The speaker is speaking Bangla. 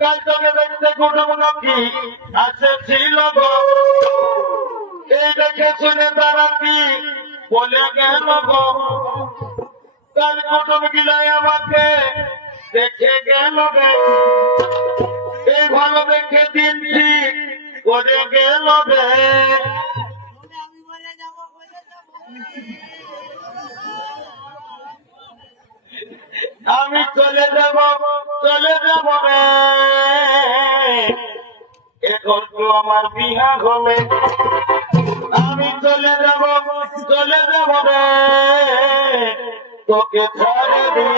কাল তোকে দেখতে কুটুম নাকি আসেছিল গো, এই দেখে শুনে তারা কি বলে গেল গো। কাল কুটুম গিলাই আমাকে দেখে গেল রে, এই ভালো দেখে দিন ঠিক করে গেল রে। আমি চলে যাব রে, এখন তো আমার বিহা হবে। আমি চলে যাব রে, তোকে ছাড়ে দিয়ে।